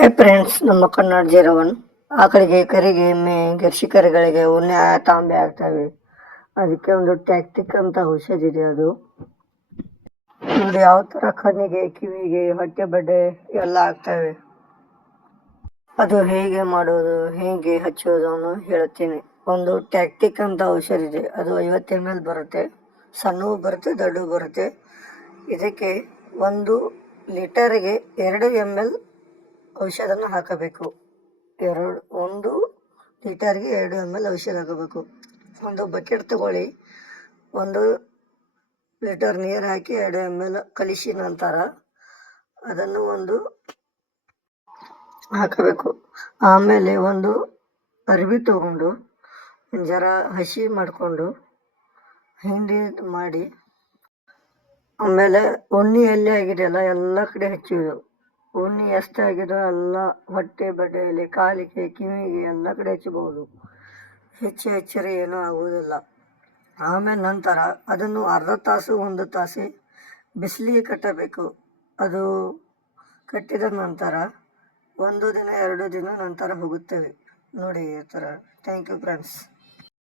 Hi friends, ನಮ್ಮ ಕನ್ನಡ ಜೀರವನ್ ಆಕಳಿಗೆ, ಕರಿಗೆ, ಎಮ್ಮೆ, ಕರಿಗಳಿಗೆ ಉಣ್ಣೆ ತಾಂಬೆ ಆಗ್ತವೆ. ಅದಕ್ಕೆ ಒಂದು ಟ್ಯಾಕ್ಟಿಕ್ ಅಂತ ಔಷಧಿ ಇದೆ. ಅದು ಒಂದು ಯಾವ ಥರ ಕಣ್ಣಿಗೆ, ಕಿವಿಗೆ, ಹೊಟ್ಟೆ ಬಡ್ಡೆ ಎಲ್ಲ ಆಗ್ತವೆ. ಅದು ಹೇಗೆ ಮಾಡೋದು, ಹೇಗೆ ಹಚ್ಚೋದು ಅನ್ನೋ ಹೇಳ್ತೀನಿ. ಒಂದು ಟ್ಯಾಕ್ಟಿಕ್ ಅಂತ ಔಷಧಿ ಇದೆ. ಅದು 50 ml ಬರುತ್ತೆ. ಸಣ್ಣವು ಬರುತ್ತೆ, ದೊಡ್ಡವು ಬರುತ್ತೆ. ಇದಕ್ಕೆ 1 ಲೀಟರ್ಗೆ 2 ml ಔಷಧನ ಹಾಕಬೇಕು. 1 ಲೀಟರ್ಗೆ 2 ml ಔಷಧ ಹಾಕಬೇಕು. ಒಂದು ಬಕೆಟ್ ತಗೊಳ್ಳಿ, 1 ಲೀಟರ್ ನೀರು ಹಾಕಿ 2 ml ಕಲಿಸಿ ನಂತರ ಅದನ್ನು ಒಂದು ಹಾಕಬೇಕು. ಆಮೇಲೆ ಒಂದು ಅರಿವಿ ತಗೊಂಡು ಜರ ಹಸಿ ಮಾಡಿಕೊಂಡು ಹಿಂಡಿ ಮಾಡಿ, ಆಮೇಲೆ ಉಣ್ಣೆ ಎಲ್ಲಿ ಆಗಿದೆಯಲ್ಲ ಎಲ್ಲ ಕಡೆ ಹಚ್ಚುವುದು. ಉಣ್ಣೆ ಎಷ್ಟಾಗಿದೋ ಎಲ್ಲ ಹೊಟ್ಟೆ ಬಡ್ಡೆಯಲ್ಲಿ, ಕಾಲಿಗೆ, ಕಿವಿಗೆ ಎಲ್ಲ ಕಡೆ ಹಚ್ಚಬಹುದು. ಹೆಚ್ಚರೆ ಏನೂ ಆಗುವುದಿಲ್ಲ. ಆಮೇಲೆ ನಂತರ ಅದನ್ನು ಅರ್ಧ ತಾಸು 1 ತಾಸು ಬಿಸಿಲಿಗೆ ಕಟ್ಟಬೇಕು. ಅದು ಕಟ್ಟಿದ ನಂತರ 1 ದಿನ 2 ದಿನ ನಂತರ ಹೋಗುತ್ತವೆ ನೋಡಿ ಈ ಥರ. Thank you friends.